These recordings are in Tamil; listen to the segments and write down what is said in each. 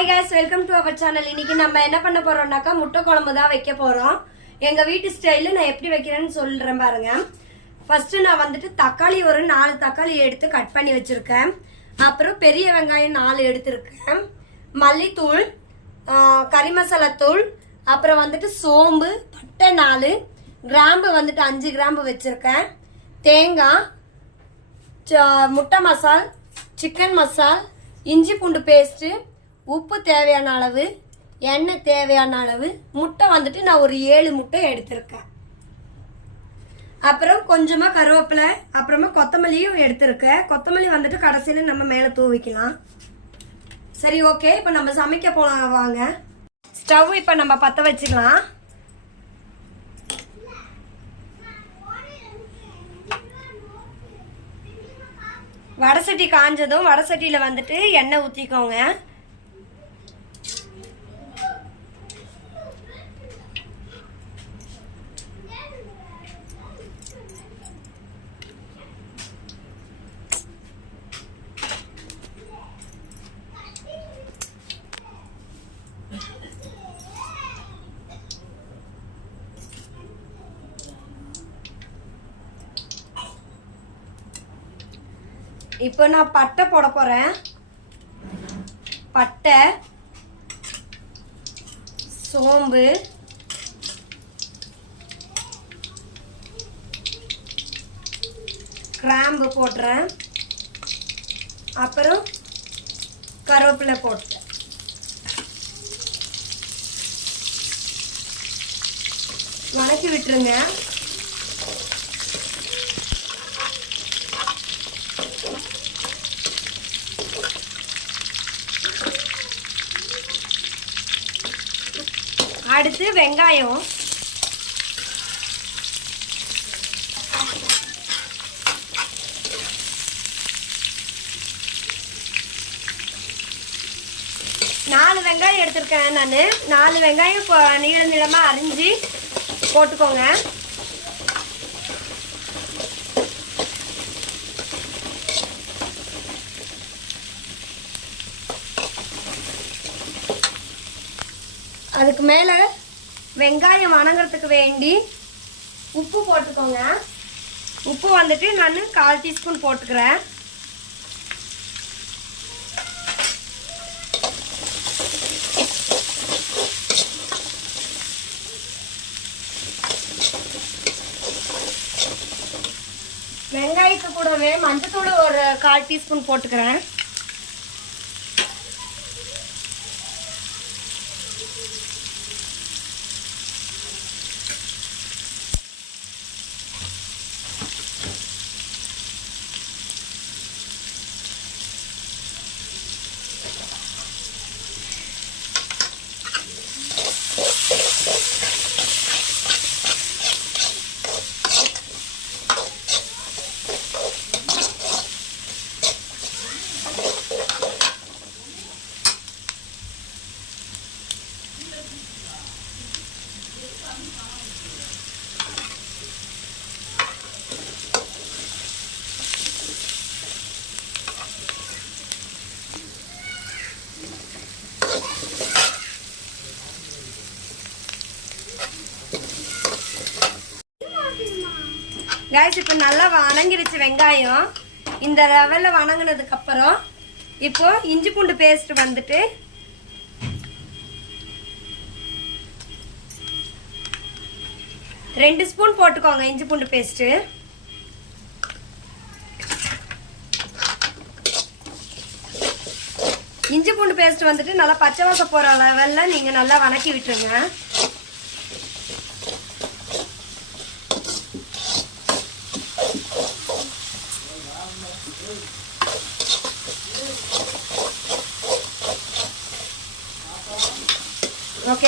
Hi guys welcome to our channel இன்னைக்கு நம்ம என்ன பண்ண போறோம்னாக்கா முட்டை குழம்பு தான் வைக்க போறோம். எங்க வீட்டு ஸ்டைலில் நான் எப்படி வைக்கிறேன்னு சொல்றேன் பாருங்க. ஃபர்ஸ்ட் நான் வந்துட்டு தக்காளி ஒரு நாலு தக்காளி எடுத்து கட் பண்ணி வச்சிருக்கேன். அப்புறம் பெரிய வெங்காயம் நாலு எடுத்திருக்கேன். மல்லித்தூள் கறி மசாலா தூள் அப்புறம் வந்துட்டு சோம்பு பட்டை நாலு கிராம்பு வந்துட்டு அஞ்சு கிராம்பு வச்சிருக்கேன். தேங்காய் ச- முட்டை மசால் சிக்கன் மசால் இஞ்சி பூண்டு பேஸ்ட்டு உப்பு தேவையான அளவு எண்ணெய் தேவையான அளவு முட்டை வந்துட்டு நான் ஒரு ஏழு முட்டை எடுத்திருக்கேன். அப்புறம் கொஞ்சமாக கருவேப்பிலை அப்புறமா கொத்தமல்லியும் எடுத்திருக்கேன். கொத்தமல்லி வந்துட்டு கடைசியில் நம்ம மேலே தூவிக்கலாம். சரி ஓகே. இப்போ நம்ம சமைக்க போகலாம் வாங்க. ஸ்டவ் இப்போ நம்ம பற்ற வச்சுக்கலாம். வடை சட்டி காஞ்சதும் வடை சட்டியில் வந்துட்டு எண்ணெய் ஊற்றிக்கோங்க இப்போ நான் பட்டை போட போகிறேன் பட்டை சோம்பு கிராம்பு போடுறேன். அப்புறம் கருவேப்பிலை போட்டேன் வணக்கி விட்டுருங்க. அடுத்து வெங்காயம். நாலு வெங்காயம் எடுத்திருக்கேன் நான். நாலு வெங்காயம் இப்போ நீள நீளமாக அரிஞ்சு போட்டுக்கோங்க. அதுக்கு மேலே வெங்காயம் வணங்குறதுக்கு வேண்டி உப்பு போட்டுக்கோங்க. உப்பு வந்துட்டு நான் கால் டீஸ்பூன் போட்டுக்கிறேன். வெங்காயத்து கூடவே மஞ்சத்தூள் ஒரு கால் டீஸ்பூன் போட்டுக்கிறேன். கைஸ் இப்போ நல்லா வணங்கிருச்சு வெங்காயம். இந்த லெவலில் வணங்கினதுக்கு அப்புறம் இப்போ இஞ்சி பூண்டு பேஸ்ட் வந்துட்டு ரெண்டு ஸ்பூன் போட்டுக்கோங்க இஞ்சி பூண்டு பேஸ்ட்டு இஞ்சி பூண்டு பேஸ்ட் வந்துட்டு நல்லா பச்சை வாசம் போகிற லெவலில் நீங்கள் நல்லா வணக்கி விட்டுருங்க.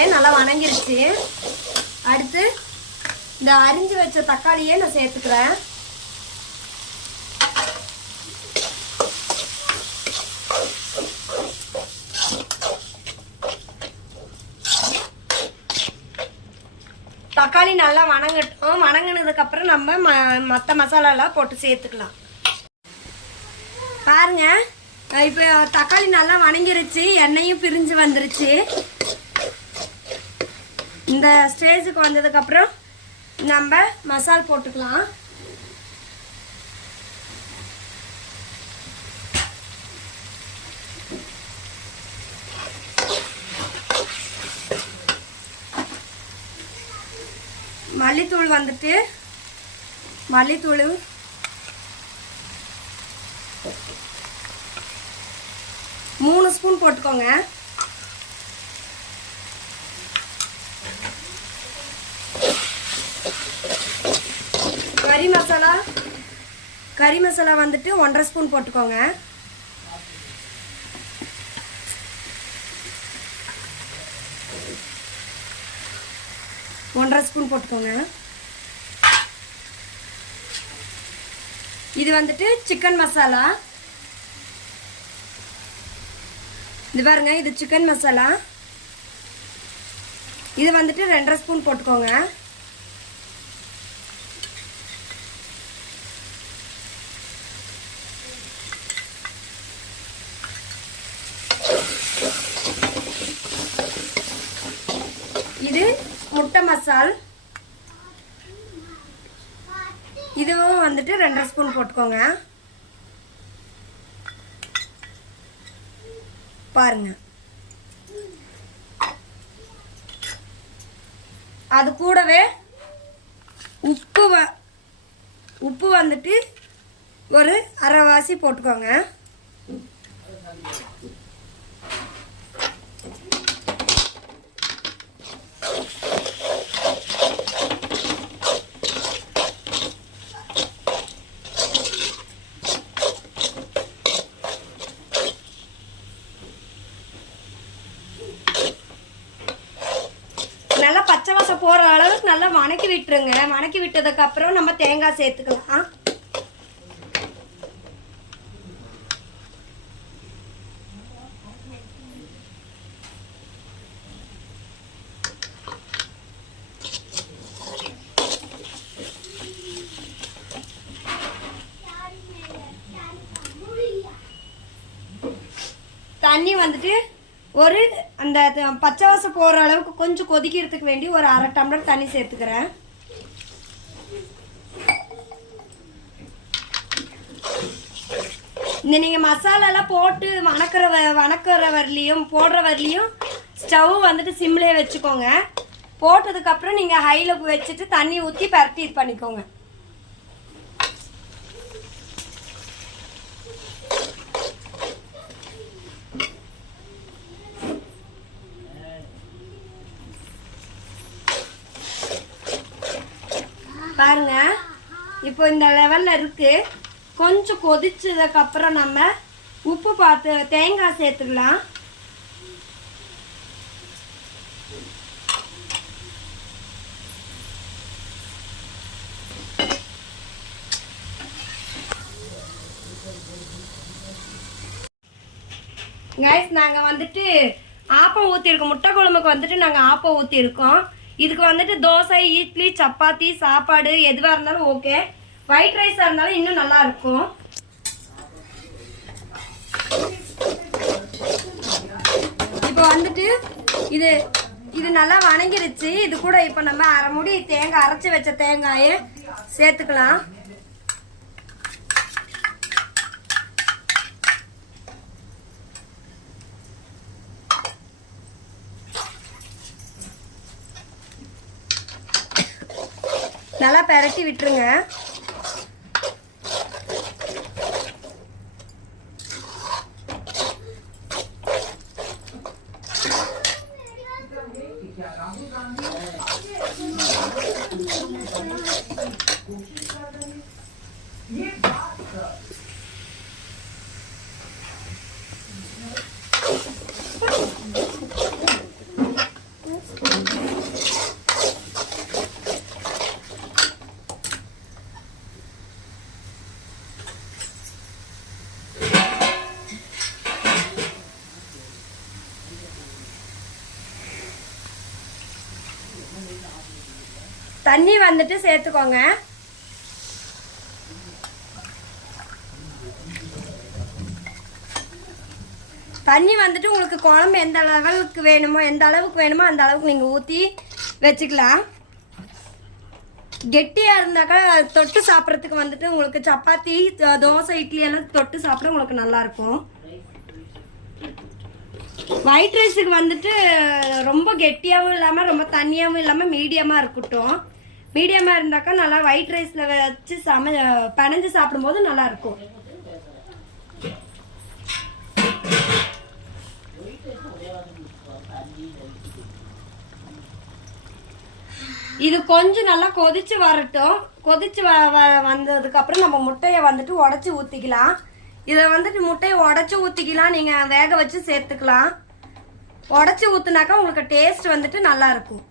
ஓகே நல்லா வணங்கிருச்சு. அடுத்து இந்த அரிஞ்சு வச்ச தக்காளியே நான் சேர்த்துக்கிறேன். தக்காளி நல்லா வணங்கட்டும். வணங்கினதுக்கு அப்புறம் நம்ம ம மற்ற மசாலாலாம் போட்டு சேர்த்துக்கலாம். பாருங்க இப்போ தக்காளி நல்லா வணங்கிருச்சு எண்ணெயும் பிரிஞ்சு வந்துருச்சு. இந்த ஸ்டேஜுக்கு வந்ததுக்கப்புறம் நம்ம மசால் போட்டுக்கலாம். மல்லித்தூள் வந்துட்டு மல்லித்தூள். மூணு ஸ்பூன் போட்டுக்கோங்க கறி மசாலா கறி மசாலா வந்துட்டு ஒன்றரை ஸ்பூன் போட்டுக்கோங்க. ஒன்றரை ஸ்பூன் போட்டுக்கோங்க. இது வந்துட்டு சிக்கன் மசாலா. இது பாருங்க இது சிக்கன் மசாலா. இது வந்துட்டு ரெண்டரை ஸ்பூன் போட்டுக்கோங்க இது மசால். இதுவும் வந்துட்டு ரெண்டரை ஸ்பூன் போட்டுக்கோங்க. பாருங்க. அது கூடவே உப்பு வ உப்பு வந்துட்டு ஒரு அரைவாசி போட்டுக்கோங்க நல்லா பச்சை வாசம் போகிற அளவுக்கு நல்லா வணக்கி விட்டுருங்க. வணக்கி விட்டதுக்கு அப்புறம் நம்ம தேங்காய் சேர்த்துக்கலாம். தண்ணி வந்துட்டு ஒரு அந்த பச்சை வாசம் போகிற அளவுக்கு கொஞ்சம் கொதிக்கிறதுக்கு வேண்டி ஒரு அரை டம்ளர் தண்ணி சேர்த்துக்கிறேன். இந்த நீங்கள் மசாலாலாம் போட்டு வணக்கிற வ- வணக்கிற வரலையும் போடுற வரலையும் ஸ்டவ் வந்துட்டு சிம்லேயே வச்சுக்கோங்க. போட்டதுக்கப்புறம் நீங்கள் ஹையில் வச்சுட்டு தண்ணி ஊற்றி பரட்டி இது பண்ணிக்கோங்க. பாருங்க. இப்போ இந்த லெவலில் இருக்கு. கொஞ்சம் கொதிச்சதுக்கப்புறம் நம்ம உப்பு பார்த்து தேங்காய் சேர்த்துக்கலாம். கைஸ் நாங்கள் வந்துட்டு ஆப்பம் ஊற்றிருக்கோம் முட்டை குழம்புக்கு வந்துட்டு நாங்கள் ஆப்பம் ஊற்றிருக்கோம் இதுக்கு வந்துட்டு தோசை இட்லி சப்பாத்தி சாப்பாடு எதுவாக இருந்தாலும் ஓகே ஒயிட் ரைஸாக இருந்தாலும் இன்னும் நல்லா இருக்கும். இப்போ வந்துட்டு இது இது நல்லா வணங்கிருச்சு. இது கூட இப்போ நம்ம அரை முடி தேங்காய் அரைச்சி வச்ச தேங்காயை சேர்த்துக்கலாம். நல்லா பெரட்டி விட்டுருங்க. தண்ணி வந்துட்டு சேர்த்துக்கோங்க. தண்ணி வந்துட்டு உங்களுக்கு குழம்பு எந்த லெவலுக்கு வேணுமோ எந்த அளவுக்கு வேணுமோ அந்த அளவுக்கு நீங்கள் ஊற்றி வச்சுக்கலாம். கெட்டியாக இருந்தாக்கா தொட்டு சாப்பிட்றதுக்கு வந்துட்டு உங்களுக்கு சப்பாத்தி தோசை இட்லி எல்லாம் தொட்டு சாப்பிட உங்களுக்கு நல்லாயிருக்கும் ஒயிட் ரைஸுக்கு வந்துட்டு ரொம்ப கெட்டியாகவும் இல்லாமல் ரொம்ப தண்ணியாகவும் இல்லாமல் மீடியமாக இருக்கட்டும். மீடியமாக இருந்தாக்கா நல்லா ஒயிட் ரைஸில் வச்சு சம பனைஞ்சு சாப்பிடும்போது நல்லா இருக்கும் இது கொஞ்சம் நல்லா கொதிச்சு வரட்டும். கொதிச்சு வ வ- வந்ததுக்கப்புறம் நம்ம முட்டையை வந்துட்டு உடச்சி ஊற்றிக்கலாம் இதை வந்துட்டு முட்டையை உடச்சி ஊற்றிக்கலாம் நீங்கள் வேக வச்சு சேர்த்துக்கலாம். உடச்சி ஊற்றுனாக்கா உங்களுக்கு டேஸ்ட் வந்துட்டு நல்லாயிருக்கும்.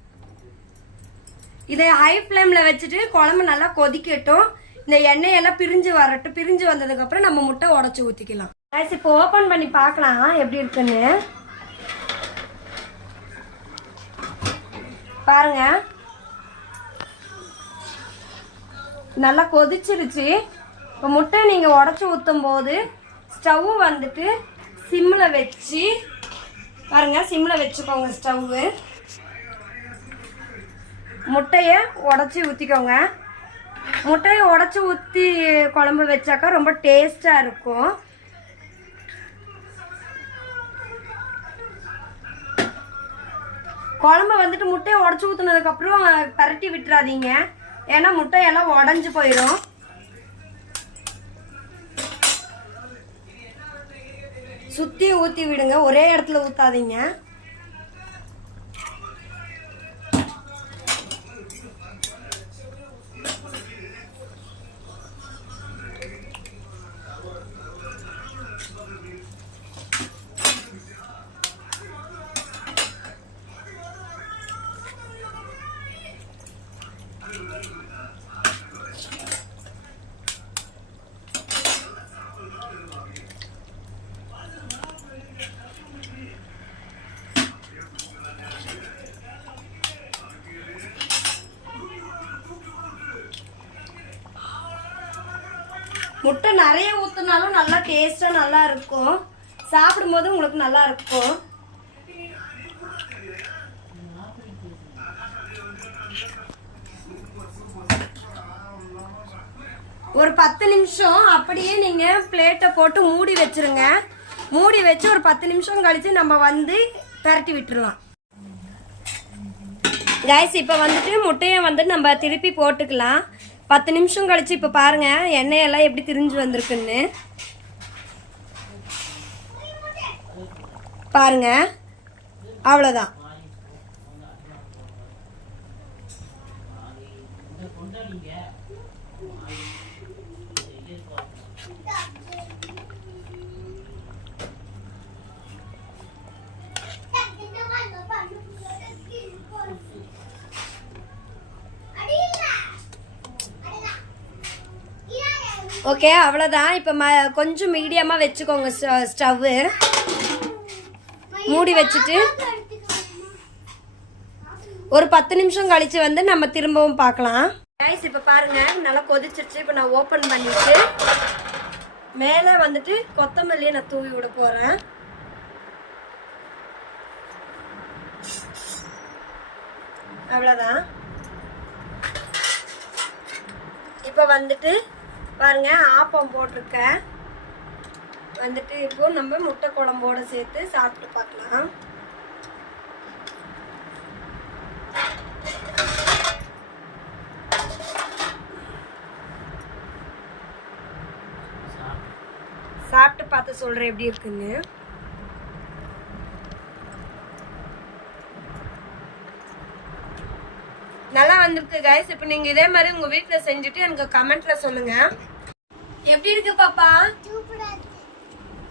இதை ஹை ஃப்ளேமில் வச்சுட்டு குழம்பு நல்லா கொதிக்கட்டும். இந்த எண்ணெயெல்லாம் பிரிஞ்சு வரட்டும். பிரிஞ்சு வந்ததுக்கப்புறம் நம்ம முட்டை உடச்சி ஊற்றிக்கலாம் இப்போ ஓப்பன் பண்ணி பார்க்கலாம். எப்படி இருக்குன்னு. பாருங்க. நல்லா கொதிச்சிருச்சு. இப்போ முட்டை நீங்கள் உடச்சி ஊற்றும் போது ஸ்டவ் வந்துட்டு சிம்மில் வச்சு பாருங்க சிம்மில் வச்சுக்கோங்க ஸ்டவ்வு முட்டையை உடச்சி ஊற்றிக்கோங்க முட்டையை உடச்சி ஊற்றி குழம்பு வச்சாக்கா ரொம்ப டேஸ்ட்டாக இருக்கும். குழம்பு வந்துட்டு முட்டையை உடச்சி ஊற்றுனதுக்கப்புறம் பரட்டி விட்டுறாதீங்க. ஏன்னா முட்டையெல்லாம் உடஞ்சி போயிடும் சுற்றி ஊற்றி விடுங்க. ஒரே இடத்துல ஊற்றாதீங்க முட்டை நிறைய ஊற்றினாலும் நல்லா டேஸ்ட்டாக நல்லா இருக்கும். சாப்பிடும்போது உங்களுக்கு நல்லா இருக்கும். ஒரு பத்து நிமிஷம் அப்படியே நீங்கள் பிளேட்டை போட்டு மூடி வச்சுருங்க. மூடி வச்சு ஒரு பத்து நிமிஷம் கழித்து நம்ம வந்து பரட்டி விட்டுருலாம் கைஸ் இப்போ வந்துட்டு முட்டையை வந்து நம்ம திருப்பி போட்டுக்கலாம். பத்து நிமிஷம் கழிச்சு இப்போ பாருங்க எண்ணெயெல்லாம் எப்படி திரிஞ்சு வந்திருக்குன்னு. பாருங்க. அவ்வளோதான் ஓகே அவ்வளோதான் இப்போ ம கொஞ்சம் மீடியமாக வச்சுக்கோங்க ஸ்டவ்வு. மூடி வச்சுட்டு ஒரு பத்து நிமிஷம் கழித்து வந்து நம்ம திரும்பவும் பார்க்கலாம். ரைஸ் இப்போ பாருங்கள் நல்லா கொதிச்சிருச்சு. இப்போ நான் ஓப்பன் பண்ணிட்டு மேலே வந்துட்டு கொத்தமல்லியை நான் தூவி விட போகிறேன் அவ்வளோதான் இப்போ வந்துட்டு பாருங்க ஆப்பம் போட்டிருக்கேன். வந்துட்டு இப்போ நம்ம முட்டை குழம்போட சேர்த்து சாப்பிட்டு பார்க்கலாம். சாப்பிட்டு பார்த்து சொல்றேன் எப்படி இருக்குன்னு. நல்லா வந்திருக்கு கைஸ் இப்போ நீங்க இதே மாதிரி உங்க வீட்ல செஞ்சுட்டு எனக்கு கமெண்ட்ல சொல்லுங்க. எப்படி இருக்கு பாப்பா?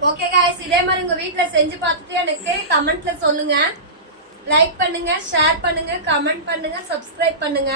ஓகே கைஸ் இதே மாதிரி உங்க வீட்ல செஞ்சு பார்த்துட்டு எனக்கு கமெண்ட்ல சொல்லுங்க. லைக் பண்ணுங்க ஷேர் பண்ணுங்க கமெண்ட் பண்ணுங்க சப்ஸ்கிரைப் பண்ணுங்க.